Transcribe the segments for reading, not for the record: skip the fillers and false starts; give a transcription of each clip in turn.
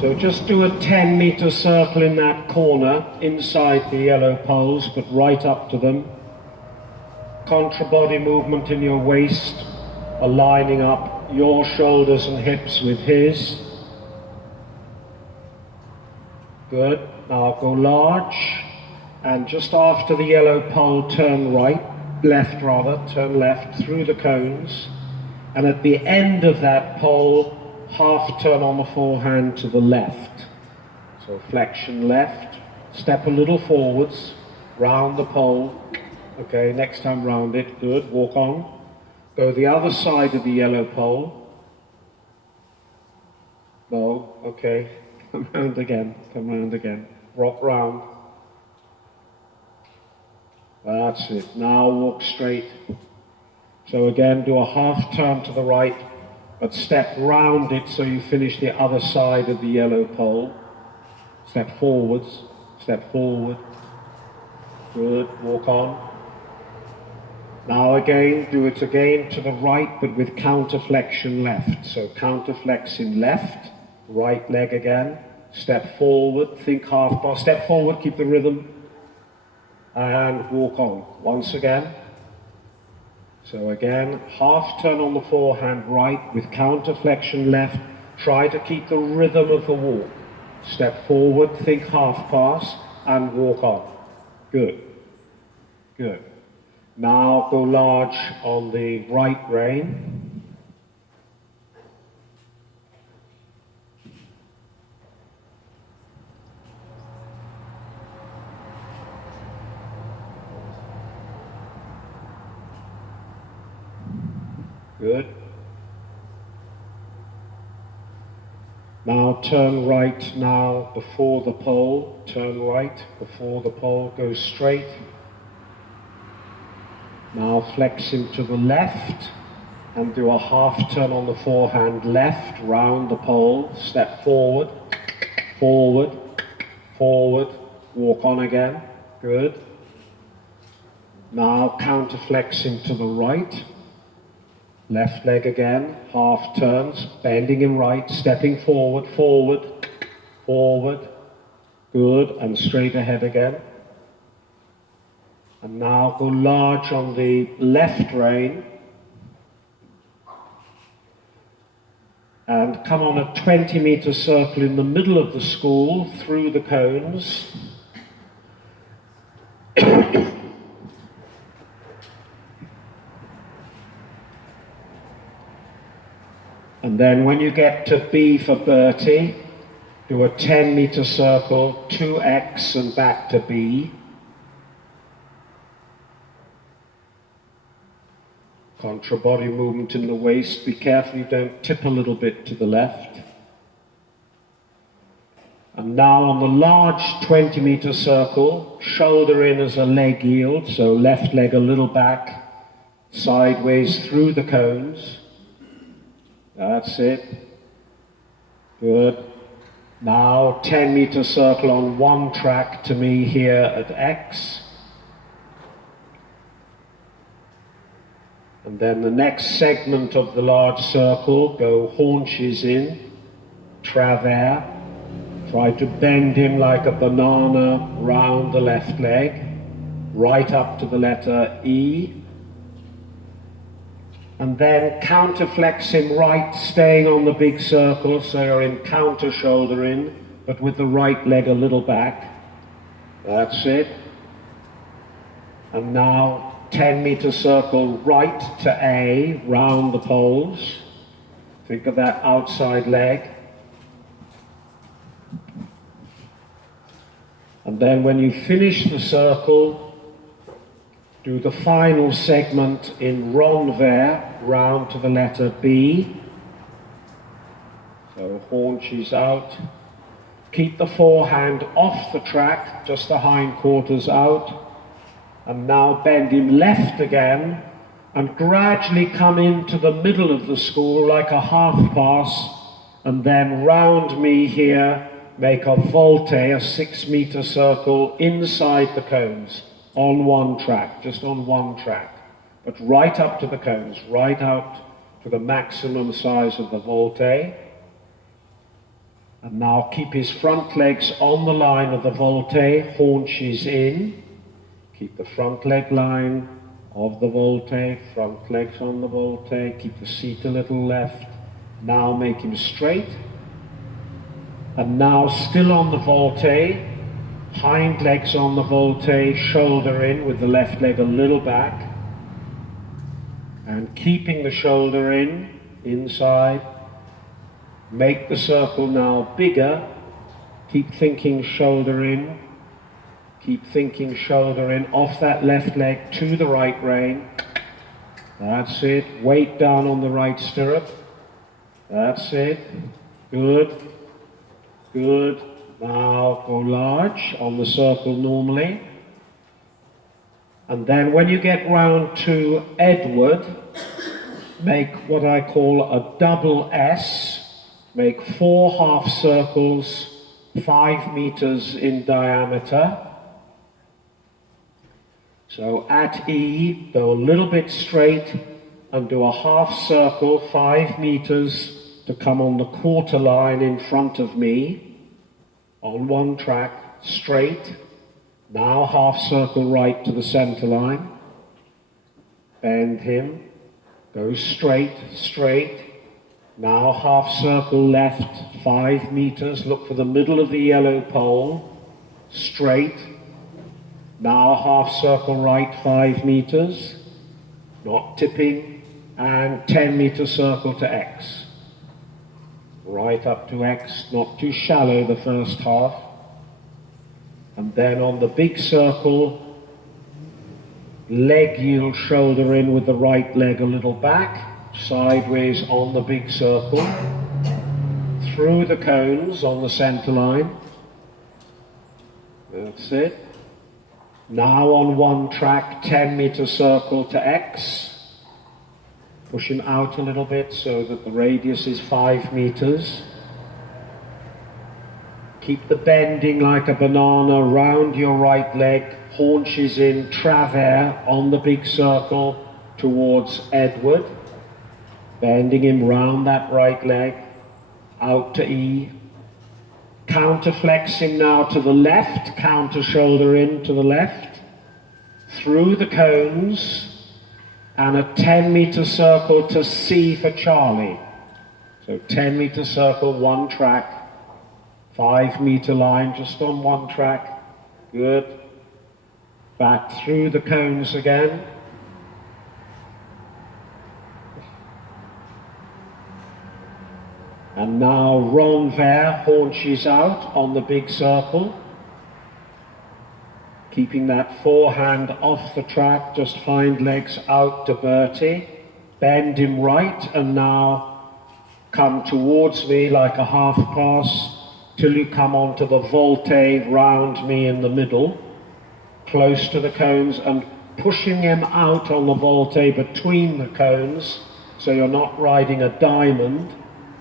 So just do a 10-meter circle in that corner, inside the yellow poles, but right up to them. Contra-body movement in your waist, aligning up your shoulders and hips with his. Good. Now go large, and just after the yellow pole, turn left, turn left through the cones, and at the end of that pole, half turn on the forehand to the left. So flexion left, step a little forwards, round the pole. Okay, next time round it, good, walk on. Go the other side of the yellow pole. No, okay, come round again, rock round. That's it, now walk straight. So again, do a half turn to the right, but step round it so you finish the other side of the yellow pole. Step forwards, step forward. Good, walk on. Now again, do it again to the right, but with counterflexion left. So counterflexing left, right leg again. Step forward, think half bar. Step forward, keep the rhythm. And walk on. Once again. So again, half turn on the forehand right with counterflexion left. Try to keep the rhythm of the walk. Step forward, think half pass, and walk on. Good. Good. Now go large on the right rein. Good. Now turn right now before the pole. Turn right before the pole. Go straight. Now flex into the left and do a half turn on the forehand left, round the pole, step forward, forward, forward, walk on again, good. Now counterflex into the right, left leg again, half turns, bending in right, stepping forward, forward, forward, good, and straight ahead again. And now go large on the left rein and come on a 20-meter circle in the middle of the school through the cones. And then when you get to B for Bertie, do a 10-meter circle, 2x and back to B. Contra-body movement in the waist. Be careful you don't tip a little bit to the left. And now on the large 20-meter circle, shoulder in as a leg yield, so left leg a little back, sideways through the cones. That's it. Good. Now 10-meter circle on one track to me here at X. And then the next segment of the large circle, go haunches in, travers, try to bend him like a banana round the left leg, right up to the letter E, and then counterflex him right, staying on the big circle, so you're in counter shoulder in, but with the right leg a little back. That's it. And now 10-meter circle right to A, round the poles. Think of that outside leg. And then when you finish the circle, do the final segment in renvers, round to the letter B. So haunches out. Keep the forehand off the track, just the hindquarters out. And now bend him left again and gradually come into the middle of the school like a half pass, and then round me here, make a volte, a 6-meter circle inside the cones on one track, just on one track, but right up to the cones, right out to the maximum size of the volte. And now keep his front legs on the line of the volte, haunches in. Keep the front leg line of the volte, front legs on the volte, keep the seat a little left. Now make him straight. And now still on the volte, hind legs on the volte, shoulder in with the left leg a little back. And keeping the shoulder in, inside. Make the circle now bigger. Keep thinking shoulder in. Keep thinking shoulder in, off that left leg to the right rein. That's it. Weight down on the right stirrup. That's it. Good. Good. Now go large on the circle normally. And then when you get round to Edward, make what I call a double S. Make 4 half circles, 5 meters in diameter. So at E, go a little bit straight and do a half circle, 5 meters to come on the quarter line in front of me. On one track, straight. Now half circle right to the center line. Bend him. Go straight, straight. Now half circle left, 5 meters. Look for the middle of the yellow pole. Straight. Now half circle right, 5 meters. Not tipping. And 10-meter circle to X. Right up to X, not too shallow the first half. And then on the big circle, leg yield, shoulder in with the right leg a little back. Sideways on the big circle, through the cones on the center line. That's it. Now on one track, 10-meter circle to X. Push him out a little bit so that the radius is 5 meters. Keep the bending like a banana round your right leg, haunches in, travers on the big circle towards Edward. Bending him round that right leg, out to E. Counter flexing now to the left, counter shoulder in to the left, through the cones, and a 10-meter circle to C for Charlie. So 10-meter circle, one track, 5-meter line just on one track. Good. Back through the cones again. And now renvers, haunches out on the big circle. Keeping that forehand off the track, just hind legs out to Bertie. Bend him right and now come towards me like a half pass till you come onto the volte round me in the middle, close to the cones, and pushing him out on the volte between the cones so you're not riding a diamond.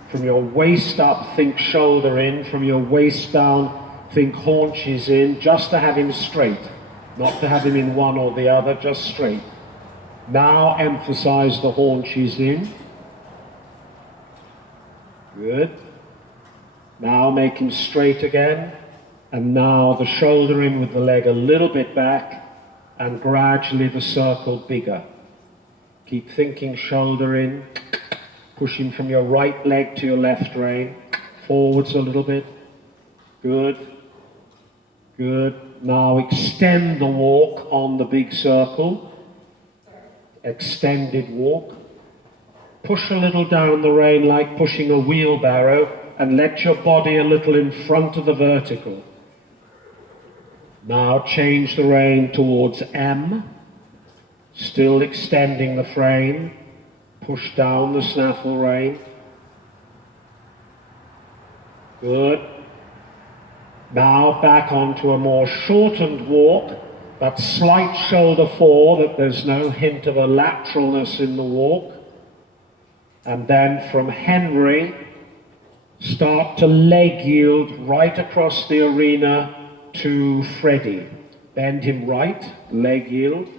From your waist up, think shoulder in. From your waist down, think haunches in, just to have him straight. Not to have him in one or the other, just straight. Now emphasize the haunches in. Good. Now make him straight again. And now the shoulder in with the leg a little bit back, and gradually the circle bigger. Keep thinking shoulder in. Pushing from your right leg to your left rein, forwards a little bit. Good, good. Now extend the walk on the big circle. Extended walk. Push a little down the rein like pushing a wheelbarrow, and let your body a little in front of the vertical. Now change the rein towards M, still extending the frame. Push down the snaffle rein. Good. Now back onto a more shortened walk, but slight shoulder forward, that there's no hint of a lateralness in the walk. And then from Henry, start to leg yield right across the arena to Freddie. Bend him right, leg yield.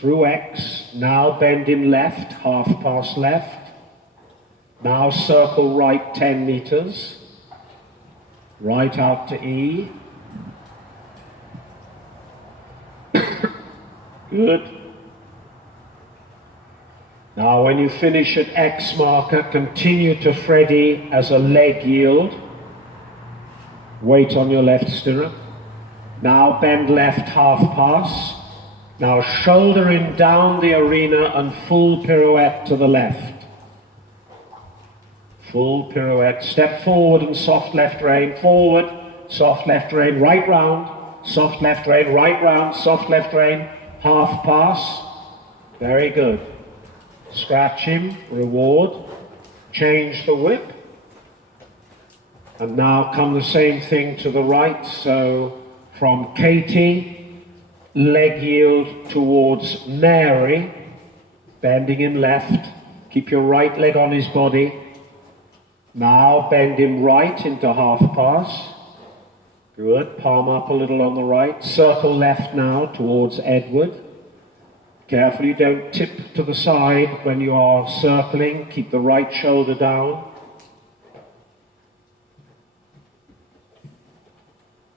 Through X, now bend him left, half pass left. Now circle right 10 meters. right out to E. Good. Now when you finish at X marker, continue to Freddy as a leg yield. Weight on your left stirrup. Now bend left half pass. Now shoulder in down the arena and full pirouette to the left. Full pirouette. Step forward and soft left rein. Forward, soft left rein, right round. Soft left rein, right round, soft left rein. Half pass. Very good. Scratch him, reward. Change the whip. And now come the same thing to the right. So from Katie, leg yield towards Mary, bending him left. Keep your right leg on his body. Now bend him right into half pass. Good. Palm up a little on the right. Circle left now towards Edward. Careful you don't tip to the side when you are circling. Keep the right shoulder down.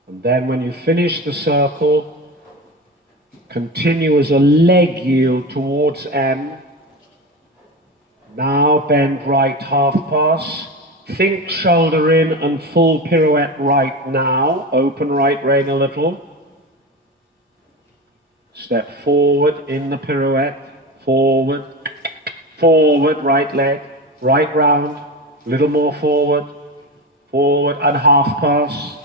And then when you finish the circle, continue as a leg yield towards M. Now bend right half pass. Think shoulder in and full pirouette right now. Open right rein a little. Step forward in the pirouette. Forward. Forward, right leg. Right round. A little more forward. Forward and half pass.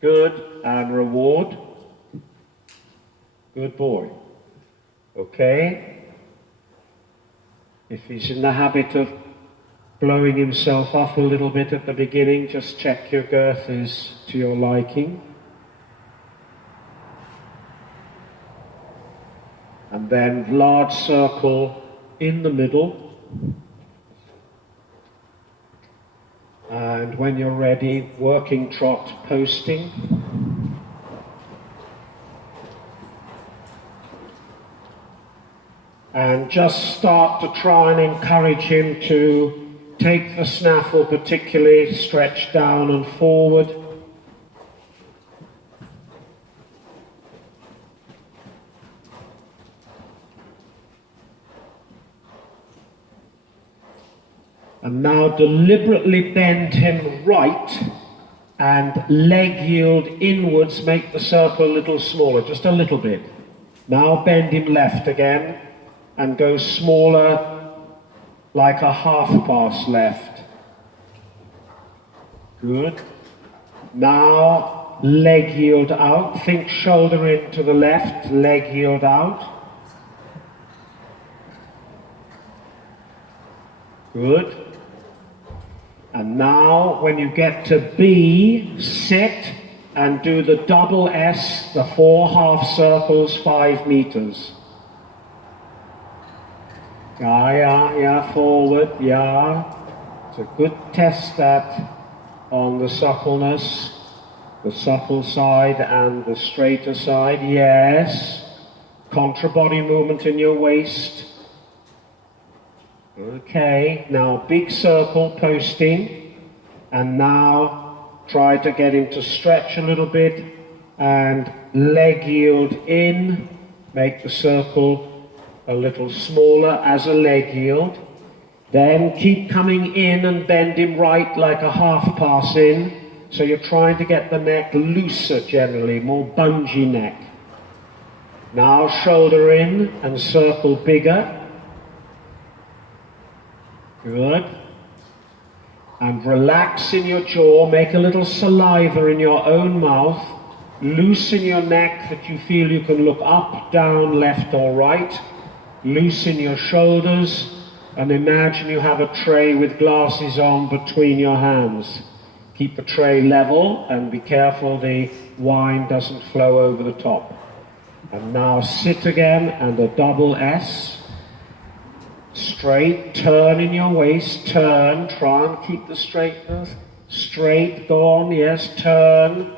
Good. And reward. Good boy. Okay. If he's in the habit of blowing himself off a little bit at the beginning, just check your girth is to your liking. And then large circle in the middle. And when you're ready, working trot posting. And just start to try and encourage him to take the snaffle, particularly stretch down and forward. And now deliberately bend him right and leg yield inwards, make the circle a little smaller, just a little bit. Now bend him left again and go smaller, like a half pass left. Good. Now leg yield out. Think shoulder in to the left, leg yield out. Good. And now when you get to B, sit and do the double S, the 4 half circles, 5 meters. Yeah, forward, yeah. It's a good test that on the suppleness, the supple side and the straighter side, yes. Contra body movement in your waist. Okay, now big circle posting, and now try to get him to stretch a little bit and leg yield in, make the circle a little smaller as a leg yield. Then keep coming in and bend him right like a half pass in. So you're trying to get the neck looser generally, more bungee neck. Now shoulder in and circle bigger. Good. And relax in your jaw, make a little saliva in your own mouth. Loosen your neck that you feel you can look up, down, left or right. Loosen your shoulders and imagine you have a tray with glasses on between your hands. Keep the tray level and be careful the wine doesn't flow over the top. And now sit again and a double S. Straight, turn in your waist, turn, try and keep the straightness. Straight, go on, yes, turn,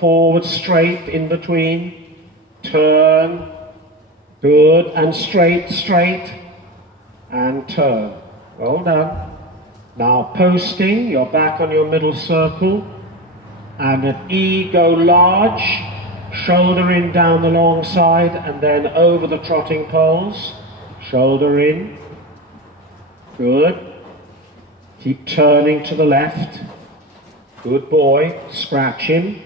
forward, straight, in between, turn. Good, and straight, and turn. Well done. Now posting, you're back on your middle circle, and at E go large, shoulder in down the long side, and then over the trotting poles, shoulder in, good, keep turning to the left, good boy, scratch him,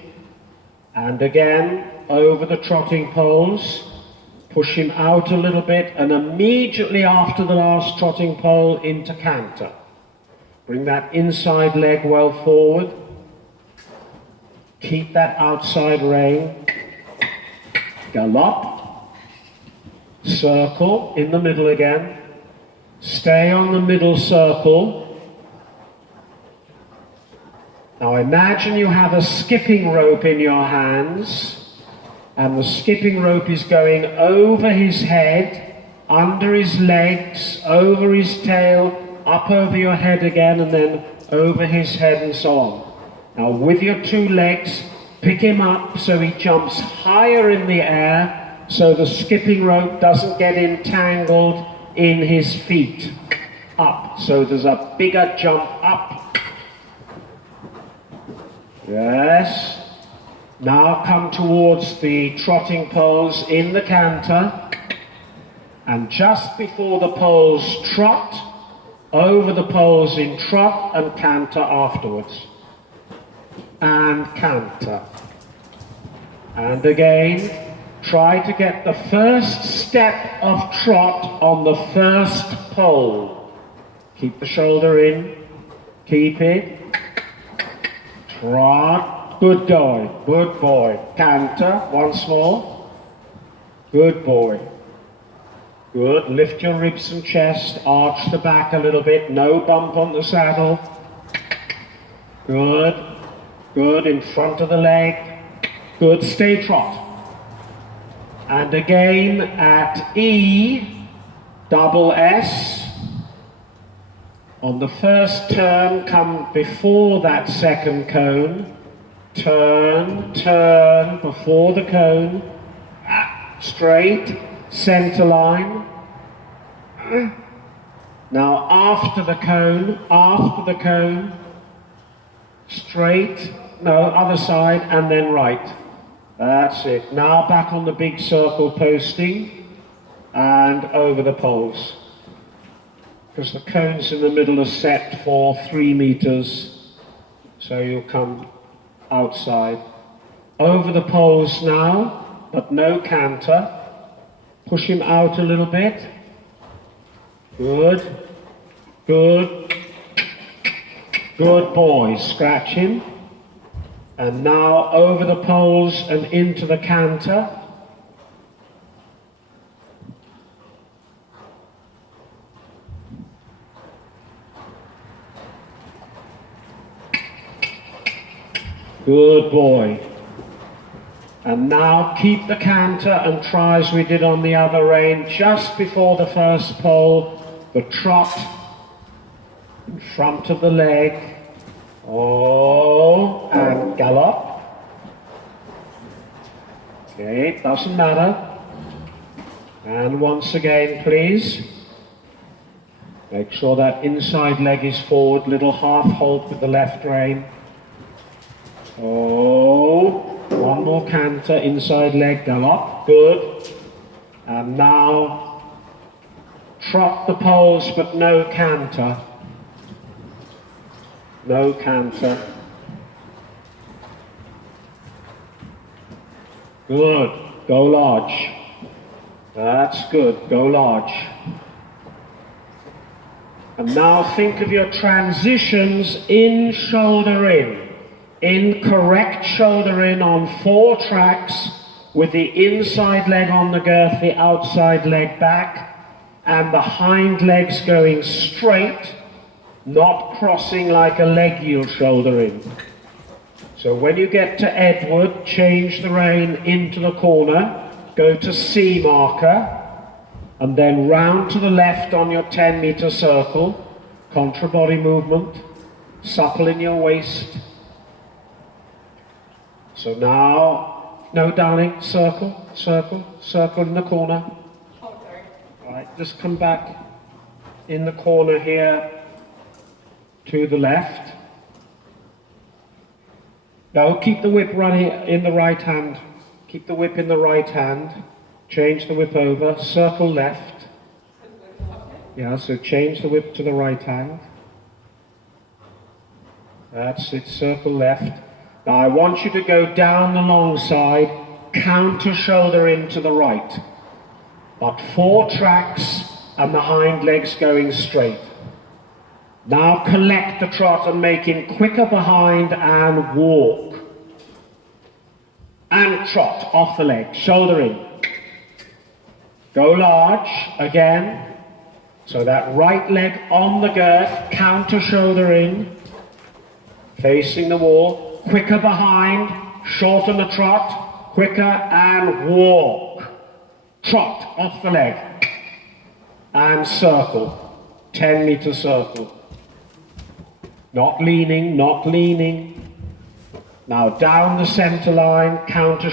and again, over the trotting poles, push him out a little bit, and immediately after the last trotting pole into canter. Bring that inside leg well forward. Keep that outside rein. Gallop. Circle in the middle again. Stay on the middle circle. Now imagine you have a skipping rope in your hands, and the skipping rope is going over his head, under his legs, over his tail, up over your head again, and then over his head, and so on. Now with your two legs, pick him up so he jumps higher in the air, so the skipping rope doesn't get entangled in his feet. Up, so there's a bigger jump up. Yes. Now come towards the trotting poles in the canter, and just before the poles trot, over the poles in trot and canter afterwards. And canter. And again, try to get the first step of trot on the first pole. Keep the shoulder in, keep it, trot, good boy, canter, once more, good boy. Good, lift your ribs and chest, arch the back a little bit, no bump on the saddle. Good, good, in front of the leg. Good, stay trot. And again at E, double S. On the first turn, come before that second cone. Turn, turn, before the cone. Straight. Center line. Now after the cone, straight, no, other side, and then right. That's it. Now back on the big circle posting, and over the poles. Because the cones in the middle are set for 3 meters, so you'll come outside. Over the poles now, but no canter. Push him out a little bit. Good. Good. Good boy. Scratch him. And now over the poles and into the canter. Good boy. And now keep the canter and try as we did on the other rein, just before the first pole, the trot in front of the leg. Oh, and gallop. Okay, doesn't matter. And once again, please. Make sure that inside leg is forward, little half halt with the left rein. Oh. One more canter, inside leg, gallop, good. And now, trot the poles, but no canter. No canter. Good, go large. That's good, go large. And now think of your transitions in, shoulder in correct shoulder in on 4 tracks, with the inside leg on the girth, the outside leg back, and the hind legs going straight, not crossing like a leg yield shoulder in. So when you get to Edward, change the rein into the corner, go to C marker, and then round to the left on your 10-meter circle, contra body movement, supple in your waist. So now, no darling, circle, circle, circle in the corner. Oh, sorry. Right, just come back in the corner here. to the left. No, keep the whip running in the right hand. Keep the whip in the right hand. Change the whip over, circle left. Yeah, so change the whip to the right hand. That's it, circle left. Now I want you to go down the long side, counter shoulder in to the right. But 4 tracks and the hind legs going straight. Now collect the trot and make him quicker behind and walk. And trot off the leg, shoulder in. Go large again. So that right leg on the girth, counter shoulder in, facing the wall, quicker behind, shorten the trot, quicker and walk. Trot off the leg and circle, 10-meter circle. Not leaning, not leaning. Now down the center line, counter